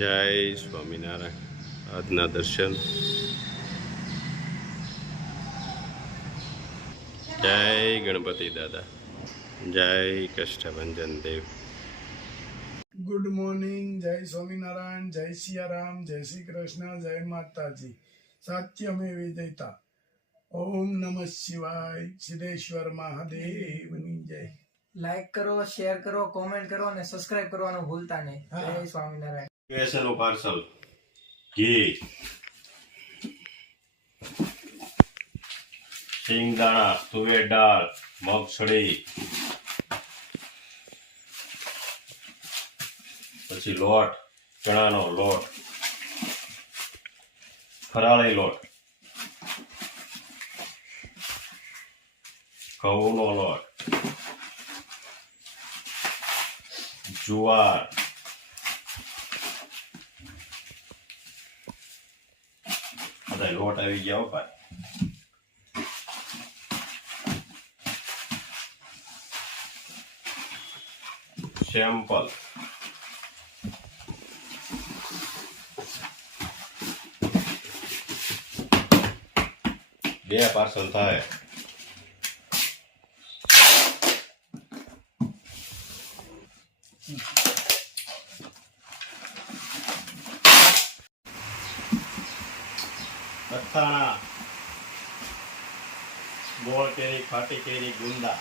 જય સ્વામિનારાયણ. આજના દર્શન. જય ગણપતિ દાદા. જય કષ્ટભંજન દેવ. Good morning. જય સ્વામિનારાયણ. જય સિયારામ. જય શ્રી કૃષ્ણ. જય માતાજી. સત્યમે વિજયતા. ઓમ નમઃ શિવાય. સિદ્ધેશ્વર મહાદેવની જય. લાઈક કરો, શેર કરો, કોમેન્ટ કરો અને સબસ્ક્રાઇબ કરવાનું ભૂલતા નહીં. જય સ્વામિનારાયણ. વેસનનું પાર્સલ. ઘી, સિંગદાણા, તુવેર દાળ, મગફળી, પછી લોટ, ચણાનો લોટ, ફરાળી લોટ, ઘઉંનો લોટ, જુવાર, બધા લોટ આવી ગયા હો ભાઈ. સેમ્પલ. બે પાર્સલ થાય. અથાણા, ગોળ કેરી, ખાટી કેરી, ગુંદા,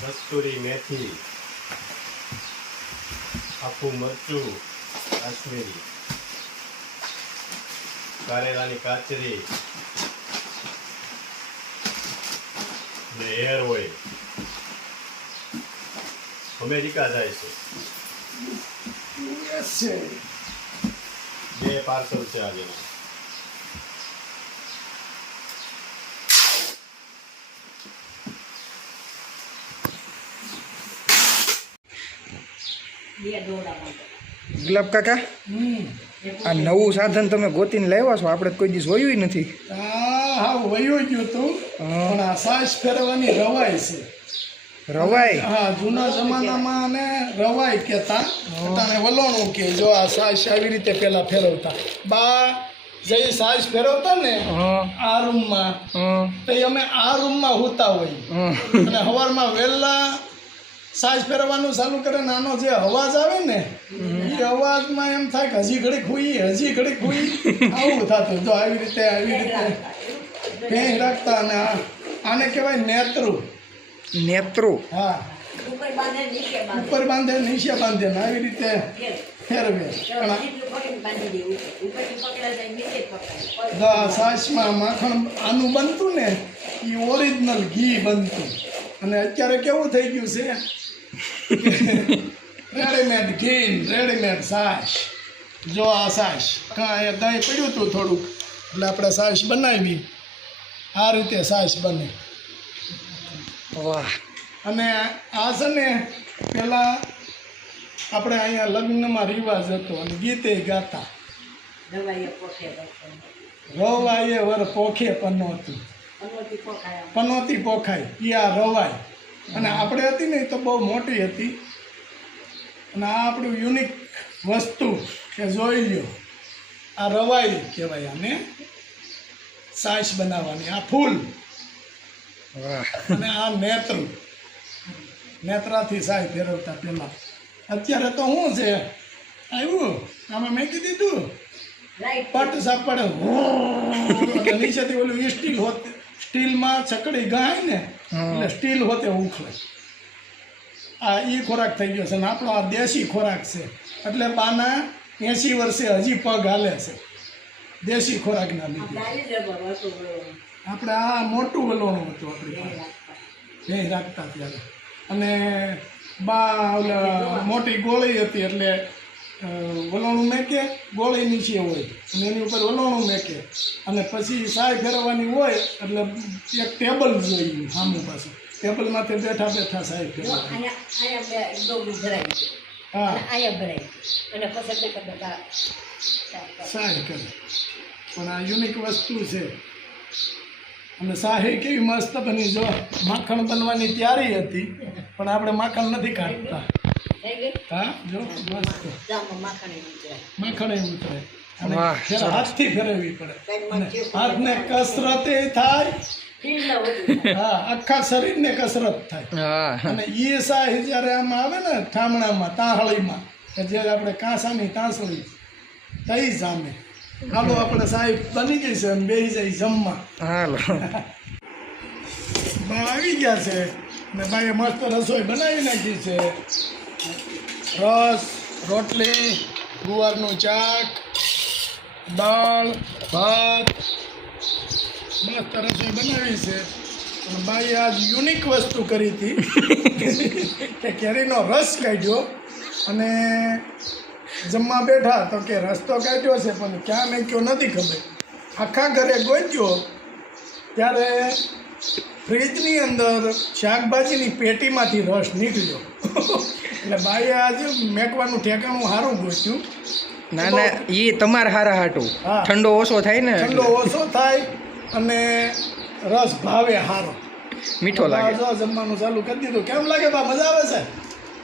કસ્તુરી મેથી, આખું મરચું કાશ્મીરી, કારેલાની કાચરી ને હેર ઓઇલ. અમેરિકા જાય છે. બે પાર્સલ છે આજે. ગુલાબ કાકા, આ નવું સાધન તમે ગોતીને લાવ્યા છો, આપણે કોઈ દિવસ જોયું નથી. હા વયો ગયો તું. પણ આ સાસ ફેરવાની રવાય છે. રવાય? હા, જૂના જમાનામાં ને રવાય કહેતા. અટાણે વલોણું કે જો આ સાસ આવી રીતે પેલા ફેરવતા. બા જઈ સાસ ફેરવતા ને આ રૂમમાં, તો અમે આ રૂમમાં હોતા હોય અને સવારમાં વહેલા સાસ ફેરવવાનું ચાલુ કરે ને આનો જે અવાજ આવે ને એ અવાજમાં એમ થાય કે હજી ઘડીક હુઈ, હજી ઘડીક હુઈ, આવું થતું. જો આવી રીતે ભેં રાખતા. અને આને કહેવાય નેત્રું. નેત્રો? હા, ઉપર બાંધે નીચે બાંધે ને આવી રીતે ફેરવે. સાસમાં માખણ આનું બનતું ને એ ઓરિજિનલ ઘી બનતું. અને અત્યારે કેવું થઈ ગયું છે, રેડીમેડ ઘી, રેડીમેડ સાસ. જો આ સાસ કાંઈ દહીં પડ્યું હતું થોડુંક, એટલે આપણે સાસ બનાવી. આ રીતે સાસ બને. વાહ. અને આ છે ને પેલા આપણે અહીંયા લગ્નમાં રિવાજ હતો અને ગીતે ગાતા. રવાય વર પોખે પનોતી, પનોતી પોખાય એ આ રવાય. અને આપણે હતી ને એ તો બહુ મોટી હતી. અને આ આપણું યુનિક વસ્તુ કે જોઈ લ્યો, આ રવાય કહેવાય. આને સાસ બનાવવાની. આ ફૂલ અને આ નેત્રું. નેત્રાથી સાય ફેરવતા પેલા. અત્યારે તો શું છે આવ્યું, આમાં મેકી દીધું પટ સાપડ, નીચેથી ઓલું સ્ટીલ હોત, સ્ટીલમાં છકડી ગાય ને એટલે સ્ટીલ હોતે ઉખડે. આ એ ખોરાક થઈ ગયો છે ને આપણો આ દેશી ખોરાક છે. એટલે બાના 80 વર્ષે હજી પગ હાલે છે દેશી ખોરાકના લીધે. આપણે આ મોટું વલોણું હતું આપણી પાસે, ભેં રાખતા ત્યારે. અને બા ઓલા મોટી ગોળી હતી એટલે વલોણું મેકે, ગોળી નીચે હોય અને એની ઉપર વલોણું મેકે. અને પછી સાય ફેરવવાની હોય એટલે એક ટેબલ જોઈએ સામું પાછું. ટેબલમાંથી બેઠા બેઠા સાય ફેરવવાની. હા, સાય કરે. પણ આ યુનિક વસ્તુ છે. અને શાહી કેવી મસ્ત બની, જો માખણ બનવાની તૈયારી હતી પણ આપણે માખણ નથી કાઢતા. હા જો મસ્ત માખણ એવું ઉતરે અને વાહ, જરા હાથથી ફેરવવી પડે અને હાથને કસરતે થાય. હા, આખા શરીરને કસરત થાય. અને એ શાહી જ્યારે આમ આવે ને ઠામણામાં તાહળીમાં કે જે આપણે કાંસાની તાંસળી તઈ સામે હાલો આપણે સાહેબ બની ગઈ છે અને બેસી જાય જમવા. હાલો બા આવી ગયા છે ને બાએ મસ્ત રસોઈ બનાવી નાખી છે. રસ, રોટલી, ગુવારનું શાક, દાળ, ભાત, મસ્ત રસોઈ બનાવી છે. અને બાઈએ આજ યુનિક વસ્તુ કરી હતી કે કેરીનો રસ કાઢ્યો અને જમવા બેઠા તો કે રસ્તો કાઢ્યો છે પણ ક્યાં નાખ્યો નથી ખબર. આખા ઘરે ગોત્યો ત્યારે ફ્રીજની અંદર શાકભાજીની પેટીમાંથી રસ નીકળ્યો. એટલે બાઈએ આજે મેકવાનું ઠેકાણું સારું ગોત્યું. ના ના, ઈ તમારે હારા હાટું. હા. ઠંડો ઓછો થાય ને ઠંડો ઓછો થાય અને રસ ભાવે સારો, મીઠો લાગે. જો જમવાનું ચાલુ કરી દીધું. કેમ લાગે બા, મજા આવે છે?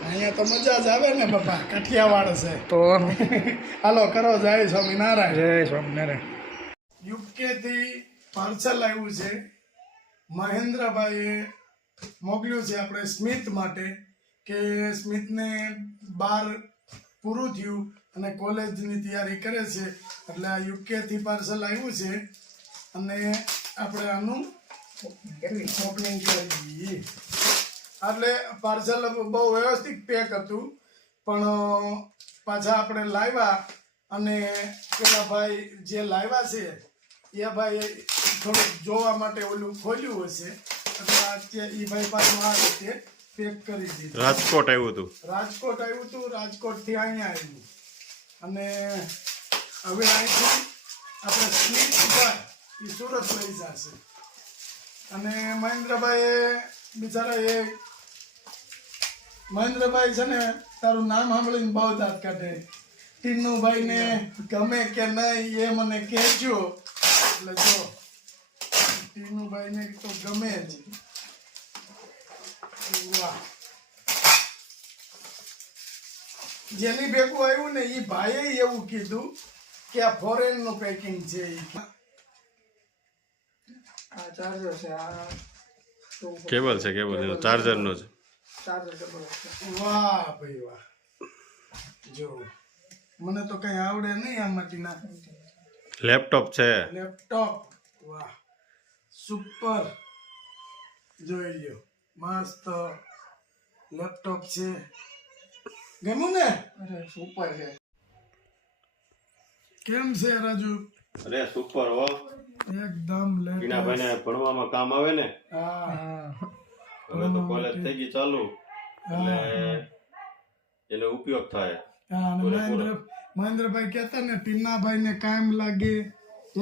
અહીંયા તો મજા જ આવે ને બાપા, કાઠિયાવાડ છે તો હાલો કરો. જય સ્વામિનારાયણ. જય સ્વામિનારાયણ. યુકેથી પાર્સલ આવ્યું છે. મહેન્દ્રભાઈએ મોકલ્યું છે આપણે સ્મિત માટે કે સ્મિતને 12 પૂરું થયું અને કોલેજની તૈયારી કરે છે એટલે આ યુકેથી પાર્સલ આવ્યું છે અને આપણે આનું ઓપનિંગ કરી દઈએ. એટલે પાર્સલ બહુ વ્યવસ્થિત પેક હતું પણ પાછા આપણે લાવ્યા અને પેલા ભાઈ જે લાવ્યા છે એ ભાઈ થોડુંક જોવા માટે ઓલું ખોલ્યું હશે એટલે એ ભાઈ પાછું આ રીતે પેક કરી દીધું. રાજકોટ આવ્યું હતું. રાજકોટ આવ્યું હતું, રાજકોટથી અહીંયા આવ્યું અને હવે અહીંથી આપણે સ્મિત ભાઈ એ સુરત લઈ જશે. અને મહેન્દ્રભાઈએ બિચારા મહેન્દ્રભાઈ છે ને તારું નામ સાંભળીને બહુ દાંત કાઢે. ટીનુભાઈને ગમે કે નહીં એ મને કહેજો. એટલે જો ટીનુભાઈને તો ગમે જ. વાહ, જેની ભેગું આવ્યું ને એ ભાઈએ એવું કીધું કે આ ફોરેન નું પેકિંગ છે. આ ચાર્જર છે, આ કેબલ છે, ચાર્જર નો છે. ચાર્જર કેબલ છે. વાહ ભાઈ વાહ, જો મને તો કઈ આવડે નહીં આમાંથી ના. લેપટોપ છે. લેપટોપ, વાહ સુપર, જોઈ લ્યો મસ્ત લેપટોપ છે. ગમ્યું ને? અરે સુપર છે. કેમ છે રાજુ? અરે સુપર હો. એકદમ ટીના લેટેસ્ટ. ભાઈને ભણવામાં કામ આવે ને. હા હવે તો કોલેજ થઈ ગઈ ચાલુ એટલે એનો ઉપયોગ થાય. હા, અને મહેન્દ્રભાઈ કહેતા ને ટીનાભાઈને કાયમ લાગે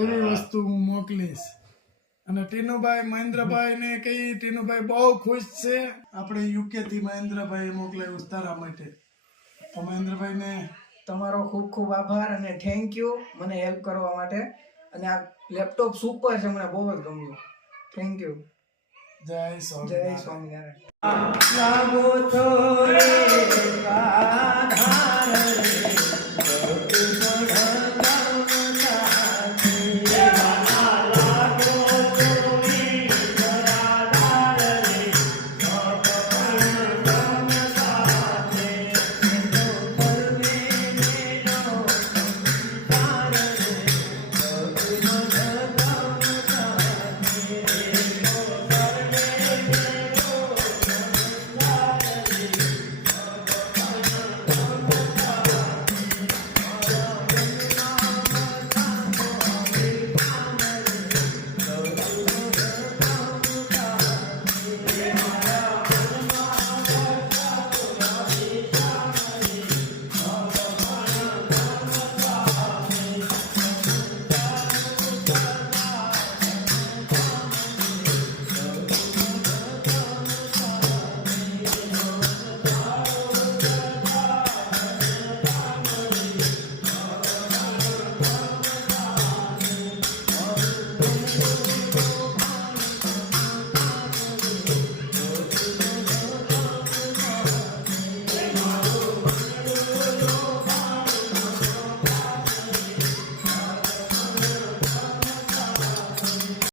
એવી વસ્તુ હું મોકલીશ. અને ટીનુભાઈ મહેન્દ્રભાઈને કહી, ટીનુભાઈ બહુ ખુશ છે. આપણે યુકે થી મહેન્દ્રભાઈ મોકલાયું તારા માટે. તો મહેન્દ્રભાઈને તમારો ખૂબ ખૂબ આભાર અને થેન્ક યુ મને હેલ્પ કરવા માટે. અને આ લેપટોપ સુપર છે, મને બહુ જ ગમ્યું. Thank you. જય જય સ્વામિનારાયણ. સ્વામિનારાયણ.